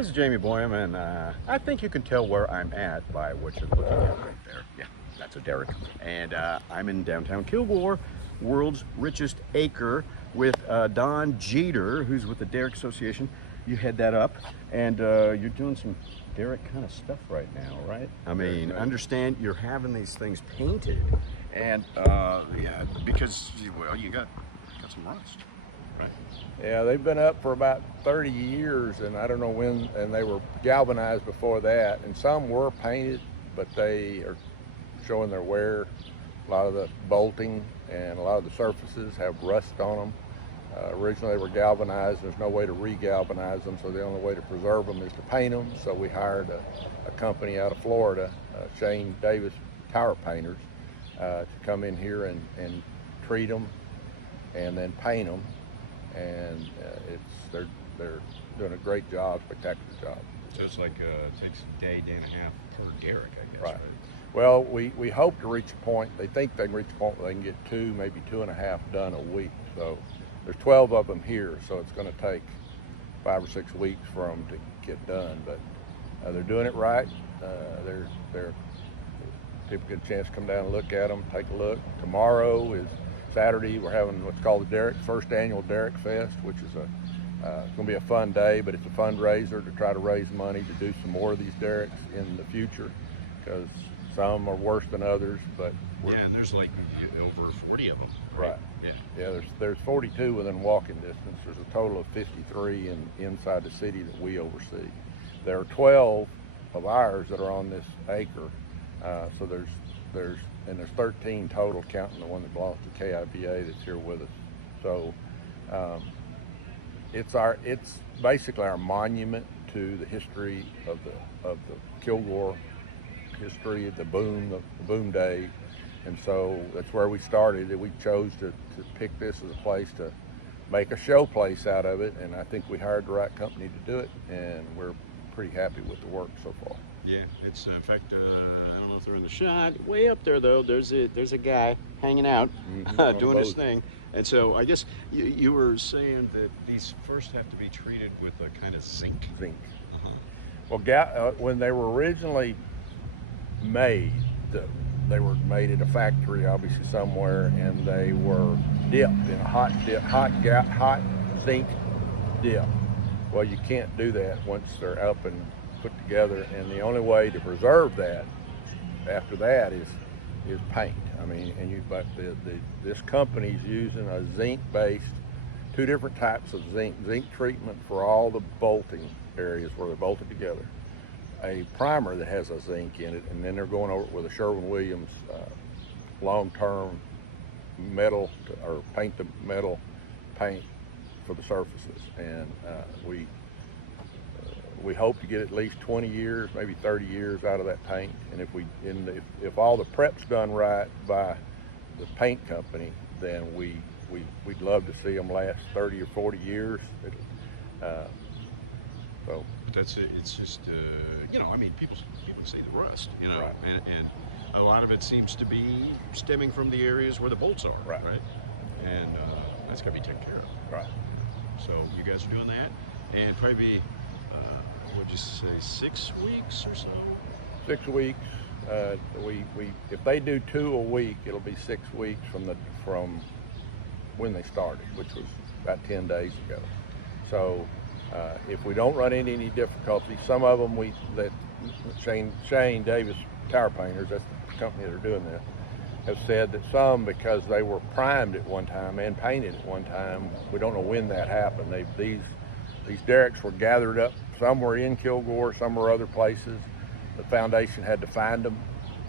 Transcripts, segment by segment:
This is Jamie Boyum, and I think you can tell where I'm at by what you're looking at right there. Yeah, that's a derrick. And I'm in downtown Kilgore, world's richest acre, with Don Jeter, who's with the Derrick Association. You head that up, and you're doing some derrick kind of stuff right now, right? I mean, understand you're having these things painted, and yeah, because, well, you got some rust, right? Yeah, they've been up for about 30 years, and I don't know when, and they were galvanized before that, and some were painted, but they are showing their wear. A lot of the bolting and a lot of the surfaces have rust on them. Originally they were galvanized. There's no way to re-galvanize them, so the only way to preserve them is to paint them. So we hired a company out of Florida, Shane Davis Tower Painters, to come in here and treat them and then paint them. And they're doing a great job, spectacular job. So it's like it takes a day and a half per derrick, I guess. Right. Right? Well, we hope to reach a point. They think they can reach a point where they can get 2, maybe 2.5 done a week. So there's 12 of them here, so it's going to take 5 or 6 weeks for them to get done. But they're doing it right. People get a chance to come down and look at them, take a look. Tomorrow is Saturday. We're having what's called the Derrick, first annual Derrick Fest, which is it's going to be a fun day, but it's a fundraiser to try to raise money to do some more of these derricks in the future, because some are worse than others. But yeah, and there's like over 40 of them. Right. Yeah. There's 42 within walking distance. There's a total of 53 inside the city that we oversee. There are 12 of ours that are on this acre. So there's 13 total, counting the one that belongs to KIBA that's here with us. So it's basically our monument to the history of the Kilgore history, the boom day. And so that's where we started. We chose to pick this as a place to make a show place out of it, and I think we hired the right company to do it, and we're pretty happy with the work so far. Yeah, it's in fact, I don't know if they're in the shot. Way up there, though, there's a guy hanging out, doing his thing. And so I guess you were saying that these first have to be treated with a kind of zinc. Zinc. Well, when they were originally made, they were made at a factory, obviously somewhere, and they were dipped in a hot zinc dip. Well, you can't do that once they're up and put together, and the only way to preserve that after that is paint. I mean, but this company's using a zinc-based, 2 different types of zinc treatment for all the bolting areas where they're bolted together, a primer that has a zinc in it, and then they're going over it with a Sherwin-Williams long-term metal, or paint the metal paint for the surfaces. And we hope to get at least 20 years, maybe 30 years out of that paint. And if all the prep's done right by the paint company, then we'd love to see them last 30 or 40 years. But that's it. It's just I mean, people say the rust, right. and a lot of it seems to be stemming from the areas where the bolts are, right? And that's got to be taken care of, right? So you guys are doing that, and probably what'd you say, 6 weeks or so? 6 weeks. If they do 2 a week, it'll be 6 weeks from when they started, which was about 10 days ago. So if we don't run into any difficulty, some of them Shane Davis Tower Painters, that's the company that are doing this, have said that some, because they were primed at one time and painted at one time, we don't know when that happened. These derricks were gathered up. Some were in Kilgore, some were other places. The foundation had to find them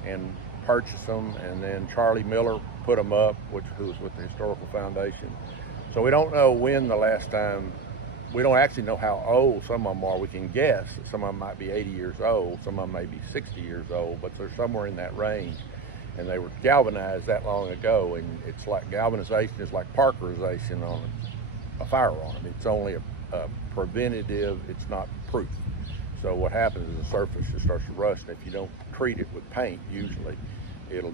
and purchase them, and then Charlie Miller put them up, who was with the Historical Foundation. So we don't know when the last time. We don't actually know how old some of them are. We can guess that some of them might be 80 years old, some of them may be 60 years old, but they're somewhere in that range. And they were galvanized that long ago, and it's like galvanization is like parkerization on a firearm. It's only a preventative, it's not proof. So what happens is the surface just starts to rust. If you don't treat it with paint, usually it'll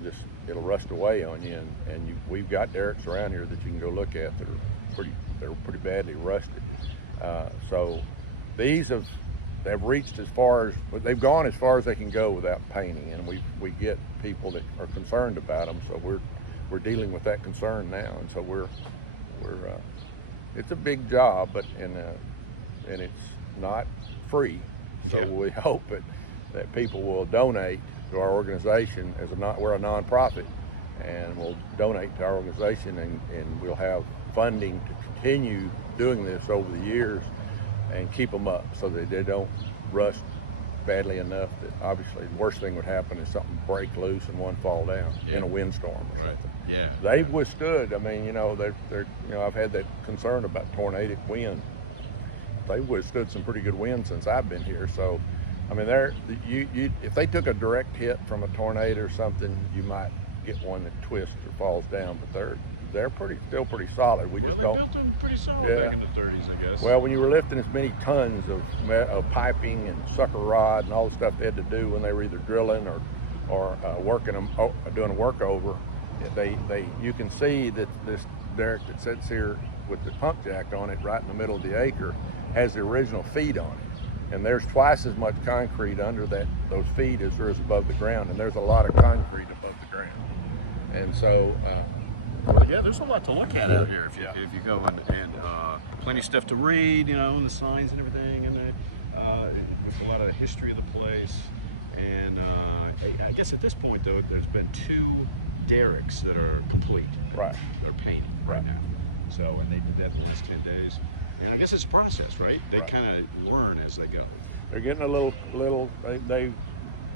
rust away on you. And we've got derricks around here that you can go look at that are pretty badly rusted. So these they've reached as far as, they've gone as far as they can go without painting, and we get people that are concerned about them, so we're dealing with that concern now, and so we're it's a big job, but and it's not free, so we hope that people will donate to our organization. We're a nonprofit, and we'll donate to our organization, and we'll have funding to continue doing this over the years and keep them up so that they don't rust badly enough that obviously the worst thing would happen is something break loose and one fall down in a windstorm or something. Yeah. They've withstood. I mean, they're I've had that concern about tornadic wind. They've withstood some pretty good wind since I've been here. So, I mean, if they took a direct hit from a tornado or something, you might get one that twists or falls down. But they're still pretty solid. We just don't. They built them pretty solid back in the 30s, I guess. Well, when you were lifting as many tons of piping and sucker rod and all the stuff they had to do when they were either drilling or working them, doing a workover, you can see that this derrick that sits here with the pump jack on it right in the middle of the acre has the original feed on it, and there's twice as much concrete under those feet as there is above the ground, and there's a lot of concrete above the ground, and so. Yeah, there's a lot to look at out here if you go and plenty of stuff to read, and the signs and everything, and there's a lot of history of the place. And I guess at this point though, there's been 2 derricks that are complete, right? They're painted right now. So, and they did that in the last 10 days. And I guess it's a process, right? They kind of learn as they go. They're getting a little.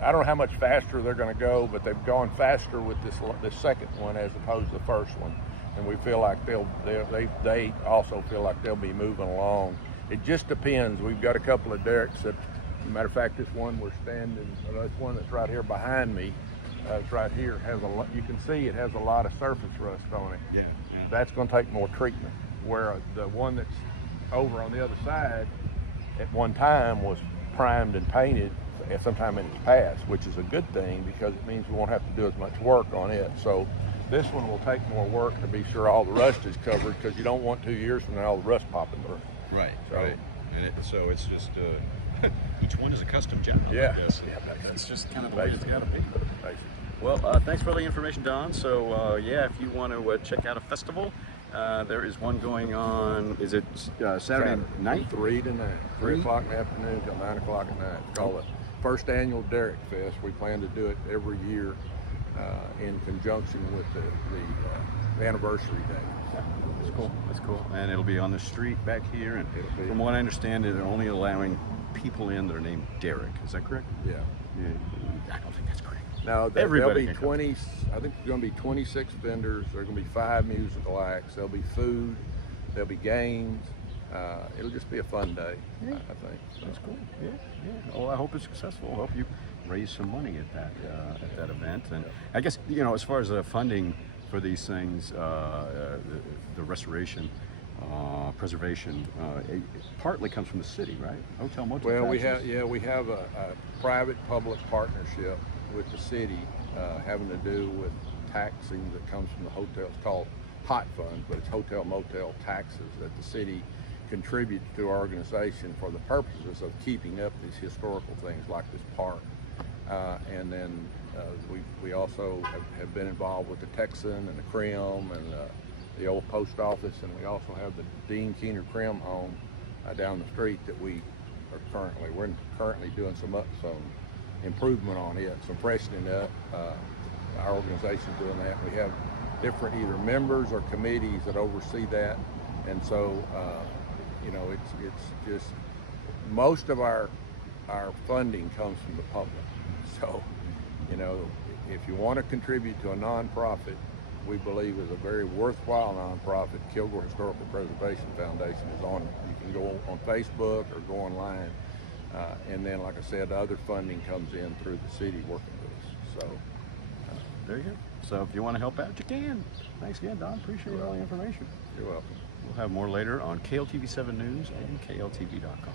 I don't know how much faster they're going to go, but they've gone faster with this second one as opposed to the first one, and we feel like they also feel like they'll be moving along. It just depends. We've got a couple of derricks that, as a matter of fact, this one we're standing, this one that's right here behind me, it's right here, has you can see it has a lot of surface rust on it. Yeah. That's going to take more treatment. Where the one that's over on the other side, at one time was primed and painted sometime in its past, which is a good thing because it means we won't have to do as much work on it. So this one will take more work to be sure all the rust is covered, because you don't want 2 years from now all the rust popping through. Right. And so it's just each one is a custom job. Yeah. I guess. Yeah. That's just kind of the way it's got to be. Basically. Well, thanks for the information, Don. So if you want to check out a festival, there is one going on. Is it Saturday night? 3 to 9. 3 o'clock in the afternoon till 9 o'clock at night. It's called the first annual Derrick Fest. We plan to do it every year in conjunction with the anniversary day. Yeah, that's cool. That's cool. And it'll be on the street back here. And from what I understand, they're only allowing people in that are named Derrick. Is that correct? Yeah. I don't think that's correct. Now, Everybody there'll be 20. I think there's going to be 26 vendors. There's going to be 5 musical acts. There'll be food. There'll be games. It'll just be a fun day, I think. So. That's cool. Yeah. Well, I hope it's successful. I hope you raise some money at that event. And I guess as far as funding for these things, the restoration, preservation, it partly comes from the city, right? Hotel motel. Well, taxes. we have a private-public partnership with the city, having to do with taxing that comes from the hotels. It's called hot funds, but it's hotel motel taxes that the city contributes to our organization for the purposes of keeping up these historical things like this park. And then we also have been involved with the Texan and the Crim and the old post office, and we also have the Dean Keener Crim home down the street that we're currently doing some improvement on it, some freshening up. Our organization's doing that. We have different either members or committees that oversee that, and so it's just most of our funding comes from the public. So if you want to contribute to a nonprofit, we believe is a very worthwhile nonprofit, Kilgore Historical Preservation Foundation is on. You can go on Facebook or go online. And then, like I said, the other funding comes in through the city working with us. So there you go. So if you want to help out, you can. Thanks again, Don. Appreciate all the information. You're welcome. We'll have more later on KLTV7 News and KLTV.com.